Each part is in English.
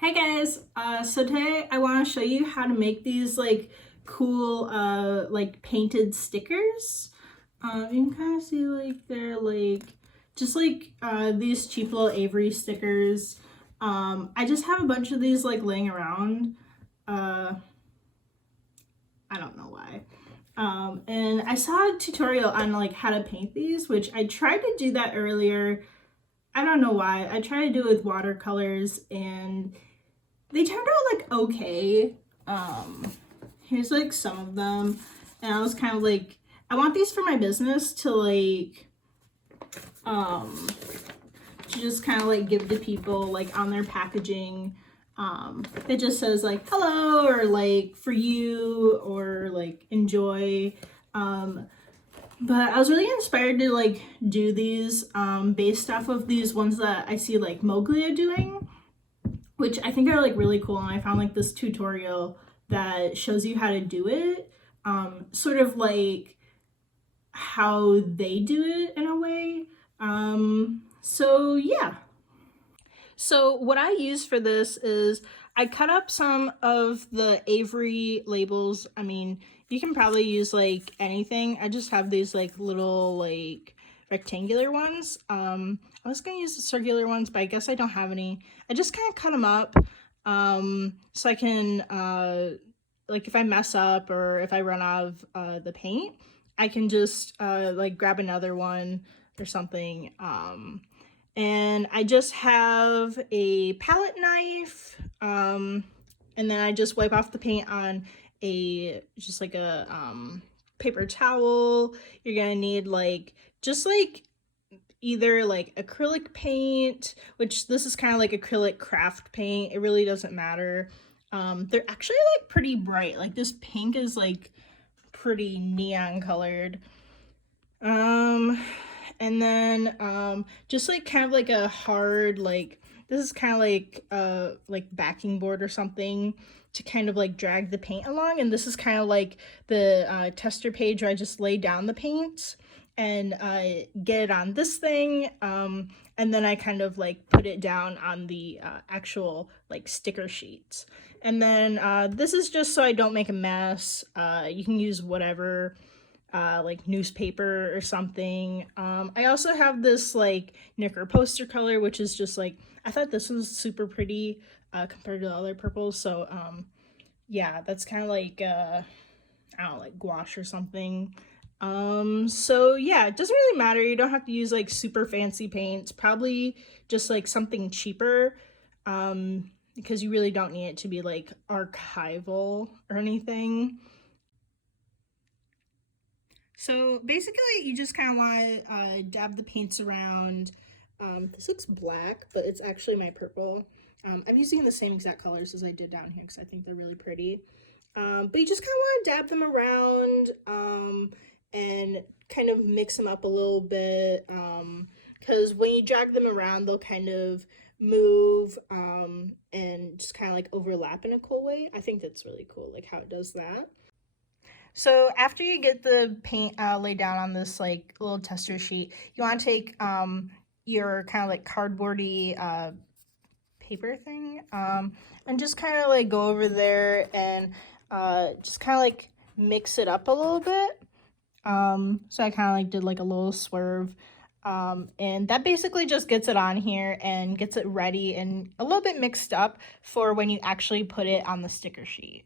Hey guys, so today I want to show you how to make these like cool like painted stickers. You can kind of see like they're like just like these cheap little Avery stickers. I just have a bunch of these like laying around. Uh, I don't know why. And I saw a tutorial on like how to paint these, which I tried to do that earlier. I don't know why. I tried to do it with watercolors and they turned out like okay. Here's like some of them, and I was kind of like, I want these for my business to like, um, to just kind of like give to people like on their packaging. It just says like hello or like for you or like enjoy. But I was really inspired to like do these based off of these ones that I see like Moglia doing, which I think are like really cool. And I found like this tutorial that shows you how to do it, sort of like how they do it in a way. So yeah. So what I use for this is I cut up some of the Avery labels. I mean, you can probably use like anything. I just have these like little like rectangular ones. I was gonna use the circular ones, but I guess I don't have any. I just kind of cut them up so I can like if I mess up or if I run out of the paint, I can just like grab another one or something. And I just have a palette knife, and then I just wipe off the paint on a just like a paper towel. You're gonna need like just like either like acrylic paint, which this is kind of like acrylic craft paint. It really doesn't matter. They're actually like pretty bright. Like this pink is like pretty neon colored. And then just like kind of like a hard like this is kind of like backing board or something to kind of like drag the paint along, and this is kind of like the tester page where I just lay down the paint and get it on this thing, and then I kind of like put it down on the actual like sticker sheets. And then this is just so I don't make a mess. You can use whatever like newspaper or something. I also have this like knicker poster color, which is just like, I thought this was super pretty compared to the other purples. So yeah, that's kind of like, I don't know, like gouache or something. So yeah, it doesn't really matter. You don't have to use like super fancy paints, probably just like something cheaper. Because you really don't need it to be like archival or anything. So basically, you just kind of want to dab the paints around. This looks black, but it's actually my purple. I'm using the same exact colors as I did down here because I think they're really pretty. But you just kind of want to dab them around and kind of mix them up a little bit. Because when you drag them around, they'll kind of move and just kind of like overlap in a cool way. I think that's really cool, like how it does that. So after you get the paint laid down on this like little tester sheet, you want to take your kind of like cardboardy paper thing and just kind of like go over there and just kind of like mix it up a little bit. So I kind of like did like a little swerve. And that basically just gets it on here and gets it ready and a little bit mixed up for when you actually put it on the sticker sheet.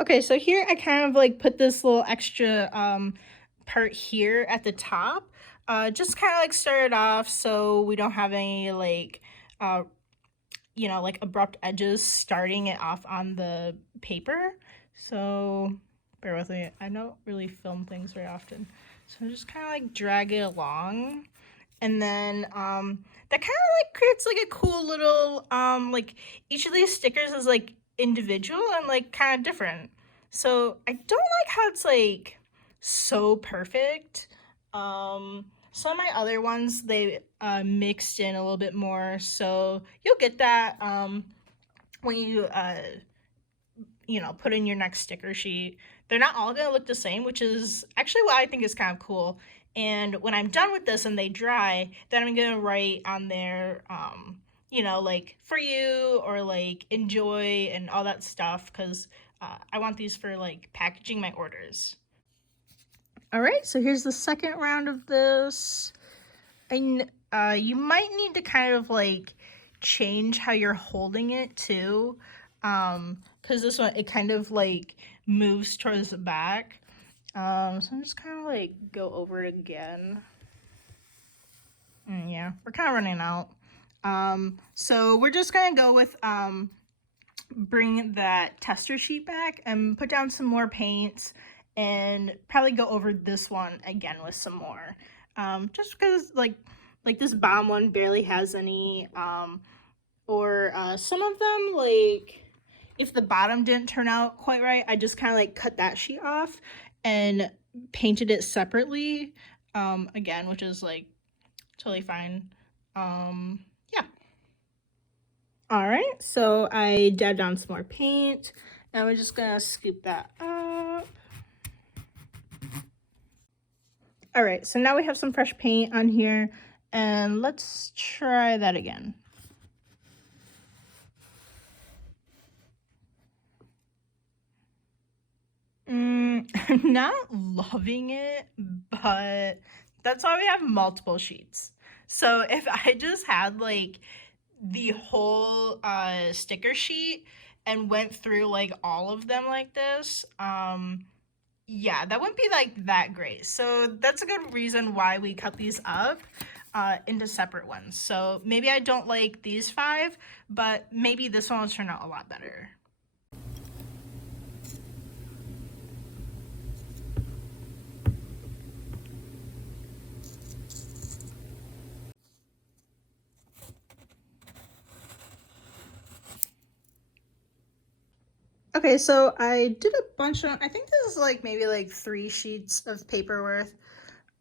Okay, so here I kind of like put this little extra part here at the top. Just kind of like start it off so we don't have any like, you know, like abrupt edges starting it off on the paper. So bear with me, I don't really film things very often. So just kind of like drag it along. And then that kind of like creates like a cool little, like each of these stickers is like individual and like kind of different. So I don't like how it's like so perfect. Some of my other ones, they mixed in a little bit more. So you'll get that when you know, put in your next sticker sheet. They're not all gonna look the same, which is actually what I think is kind of cool. And when I'm done with this and they dry, then I'm gonna write on there, you know, like for you or like enjoy and all that stuff, because I want these for like packaging my orders. All right, so here's the second round of this. You might need to kind of like change how you're holding it too, because this one, it kind of like moves towards the back. So I'm just kind of like go over it again. Yeah, we're kind of running out. So we're just gonna go with bring that tester sheet back and put down some more paints and probably go over this one again with some more. Just because like this bomb one barely has any, or some of them, like if the bottom didn't turn out quite right, I just kind of like cut that sheet off and painted it separately, again, which is like totally fine. Yeah. All right, so I dabbed on some more paint, and we're just gonna scoop that up. All right, so now we have some fresh paint on here, and let's try that again. I'm not loving it, but that's why we have multiple sheets. So if I just had like the whole sticker sheet and went through like all of them like this, yeah, that wouldn't be like that great. So that's a good reason why we cut these up into separate ones. So maybe I don't like these 5, but maybe this one will turn out a lot better. Okay, so I did a bunch of, I think this is like maybe like 3 sheets of paper worth.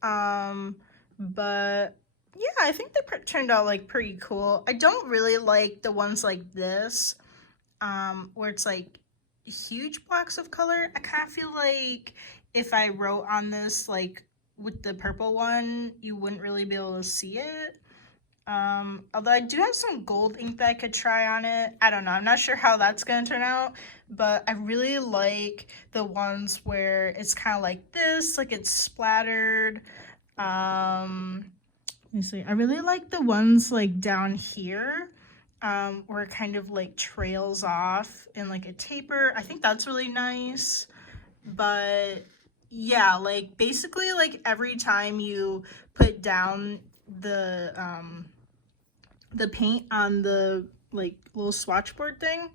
But yeah, I think they turned out like pretty cool. I don't really like the ones like this, where it's like huge blocks of color. I kind of feel like if I wrote on this like with the purple one, you wouldn't really be able to see it. Although I do have some gold ink that I could try on it. I don't know. I'm not sure how that's going to turn out, but I really like the ones where it's kind of like this, like it's splattered. Let me see. I really like the ones like down here, where it kind of like trails off in like a taper. I think that's really nice. But yeah, like basically like every time you put down the paint on the like little swatchboard thing,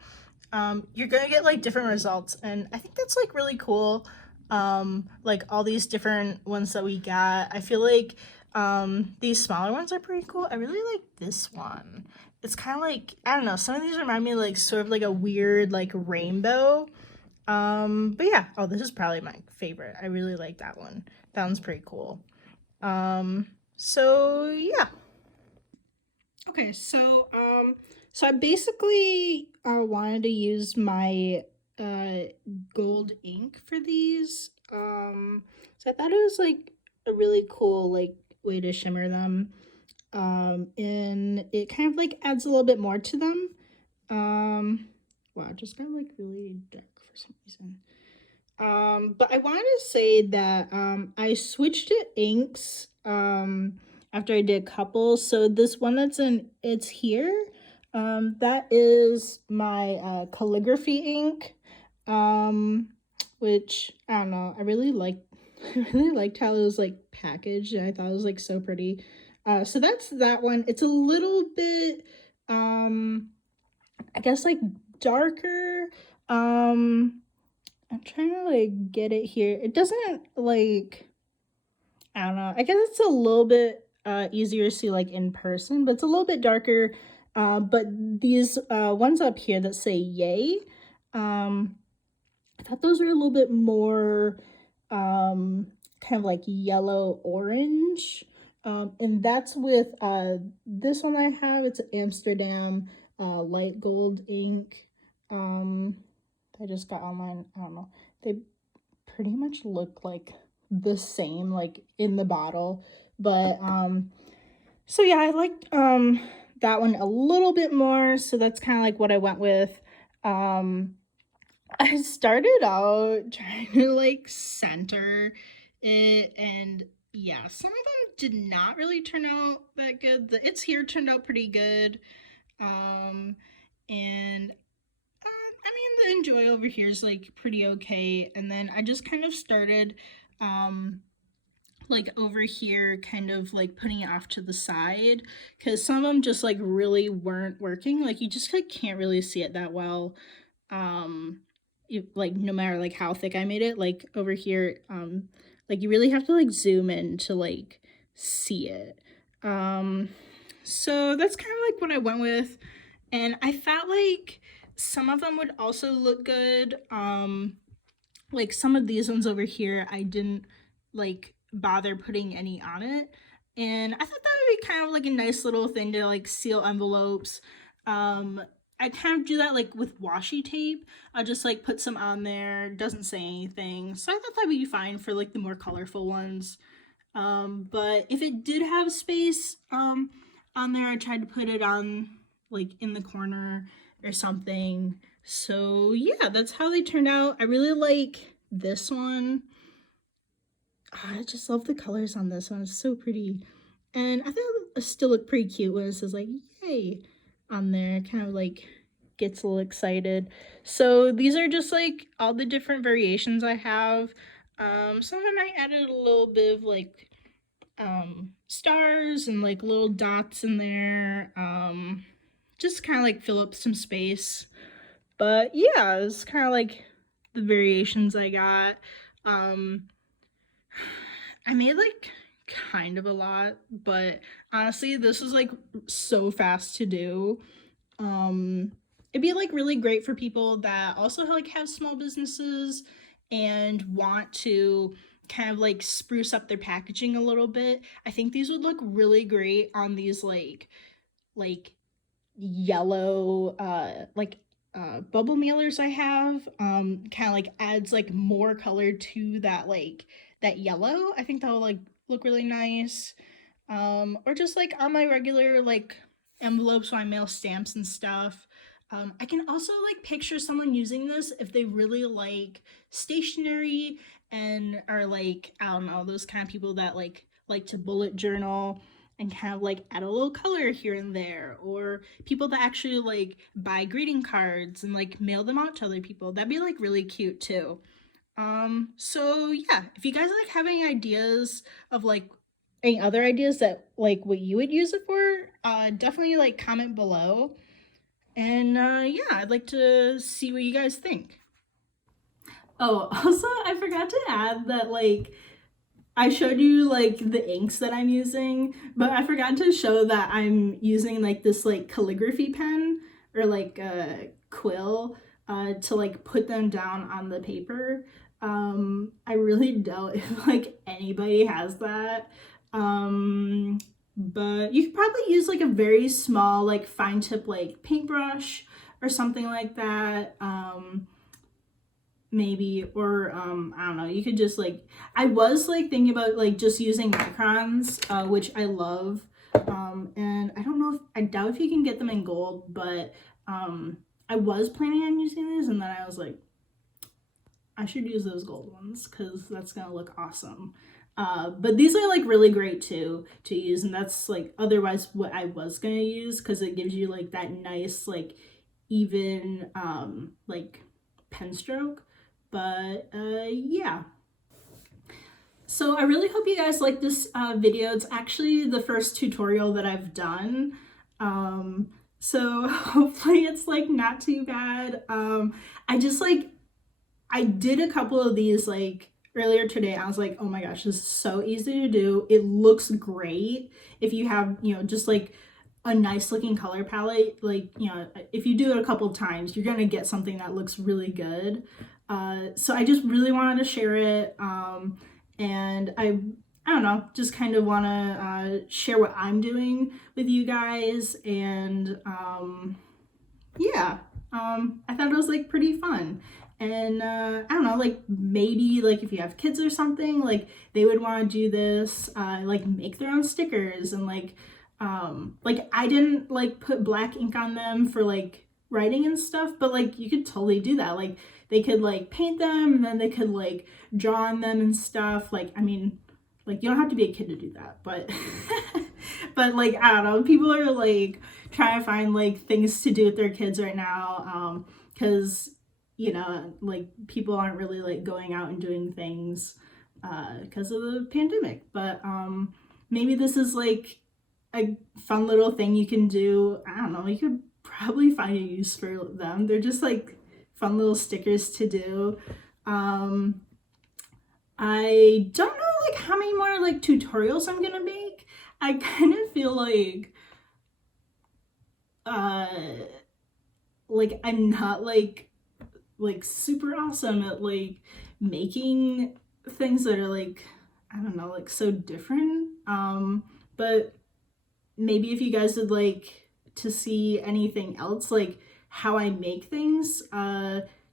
you're gonna get like different results, and I think that's like really cool. Like all these different ones that we got, I feel like these smaller ones are pretty cool. I really like this one. It's kind of like, I don't know, some of these remind me like sort of like a weird like rainbow. But yeah, oh, this is probably my favorite. I really like that one. That one's pretty cool. So yeah. Okay, so I basically wanted to use my gold ink for these. So I thought it was like a really cool like way to shimmer them. And it kind of like adds a little bit more to them. Wow, it just got like really dark for some reason. But I wanted to say that I switched to inks after I did a couple. So this one it's here. That is my calligraphy ink, which I don't know. I really like. I really liked how it was like packaged, and I thought it was like so pretty. So that's that one. It's a little bit, I guess like darker. I'm trying to like get it here. It doesn't like, I don't know. I guess it's a little bit easier to see like in person, but it's a little bit darker. But these ones up here that say yay, I thought those were a little bit more kind of like yellow orange. And that's with this one I have. It's an Amsterdam light gold ink. I just got online. I don't know. They pretty much look like the same, like in the bottle. But so yeah, I like that one a little bit more, so that's kind of like what I went with. I started out trying to like center it, and yeah, some of them did not really turn out that good. The It's Here turned out pretty good. And I mean, the Enjoy over here is like pretty okay. And then I just kind of started um like over here kind of like putting it off to the side because some of them just like really weren't working. Like you just like can't really see it that well. Like no matter like how thick I made it, like over here, like you really have to like zoom in to like see it. So that's kind of like what I went with, and I felt like some of them would also look good. Like some of these ones over here, I didn't like bother putting any on it, and I thought that would be kind of like a nice little thing to like seal envelopes. I kind of do that like with washi tape. I'll just like put some on there, doesn't say anything, so I thought that would be fine for like the more colorful ones. But if it did have space on there, I tried to put it on like in the corner or something. So yeah, that's how they turned out. I really like this one. I just love the colors on this one. It's so pretty. And I thought it still looked pretty cute when it says like yay on there. Kind of like gets a little excited. So these are just like all the different variations I have. Some of them I added a little bit of like stars and like little dots in there. Just kind of like fill up some space. But yeah, it's kind of like the variations I got. I made like kind of a lot, but honestly, this is like so fast to do. It'd be like really great for people that also like have small businesses and want to kind of like spruce up their packaging a little bit. I think these would look really great on these like yellow bubble mailers I have. Kind of like adds like more color to that like that yellow. I think that will like look really nice. Or just like on my regular like envelopes when I mail stamps and stuff. I can also like picture someone using this if they really like stationery and are like, I don't know, those kind of people that like to bullet journal and kind of like add a little color here and there, or people that actually like buy greeting cards and like mail them out to other people. That'd be like really cute too. So yeah, if you guys like have any ideas of like any other ideas that like what you would use it for, definitely like comment below. And yeah, I'd like to see what you guys think. Oh, also, I forgot to add that like I showed you like the inks that I'm using, but I forgot to show that I'm using like this like calligraphy pen or like a quill to like put them down on the paper. I really doubt if like anybody has that. But you could probably use like a very small like fine tip like paintbrush or something like that. Maybe, or I don't know, you could just like, I was like thinking about like just using microns, which I love, and I don't know if, I doubt if you can get them in gold, but I was planning on using these, and then I was like, I should use those gold ones because that's gonna look awesome. But these are like really great too to use, and that's like otherwise what I was gonna use because it gives you like that nice like even like pen stroke. But yeah, so I really hope you guys like this video. It's actually the first tutorial that I've done, so hopefully it's like not too bad. I just like, I did a couple of these like earlier today. I was like, oh my gosh, this is so easy to do. It looks great if you have, you know, just like a nice looking color palette. Like, you know, if you do it a couple times, you're gonna get something that looks really good. So I just really wanted to share it, and I don't know, just kind of want to share what I'm doing with you guys, and yeah, I thought it was like pretty fun. And I don't know, like maybe like if you have kids or something, like they would want to do this, like make their own stickers and like like I didn't like put black ink on them for like writing and stuff, but like you could totally do that. Like they could like paint them and then they could like draw on them and stuff. Like, I mean, like you don't have to be a kid to do that, but but like I don't know, people are like trying to find like things to do with their kids right now, because you know, like people aren't really like going out and doing things because of the pandemic. But maybe this is like a fun little thing you can do. I don't know, you could probably find a use for them. They're just like fun little stickers to do. I don't know like how many more like tutorials I'm gonna make. I kind of feel uh like I'm not like super awesome at like making things that are like, I don't know, like so different. But maybe if you guys would like to see anything else, like how I make things,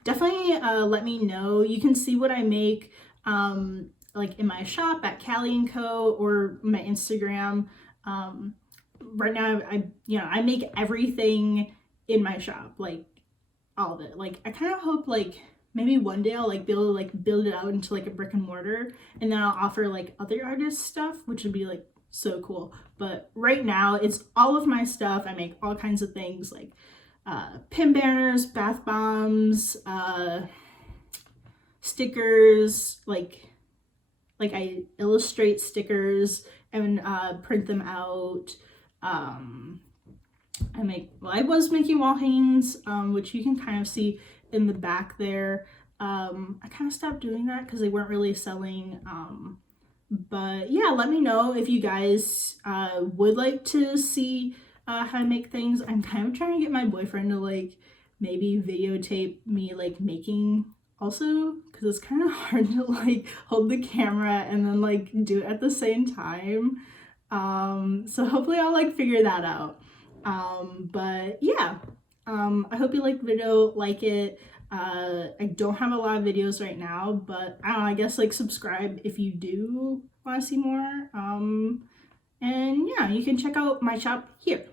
definitely let me know. You can see what I make like in my shop at Callie & Co. or my Instagram. Right now, I make everything in my shop, like all of it. Like I kind of hope like maybe one day I'll like be able to like build it out into like a brick and mortar, and then I'll offer like other artists stuff, which would be like so cool. But right now it's all of my stuff. I make all kinds of things like pin banners, bath bombs, stickers, like I illustrate stickers and print them out. I was making wall hangings, which you can kind of see in the back there. I kind of stopped doing that because they weren't really selling. But yeah, let me know if you guys would like to see how I make things. I'm kind of trying to get my boyfriend to like maybe videotape me like making also, because it's kind of hard to like hold the camera and then like do it at the same time. So hopefully I'll like figure that out. But yeah, I hope you liked the video, like it. I don't have a lot of videos right now, but I don't know, I guess like subscribe if you do want to see more. And yeah, you can check out my shop here.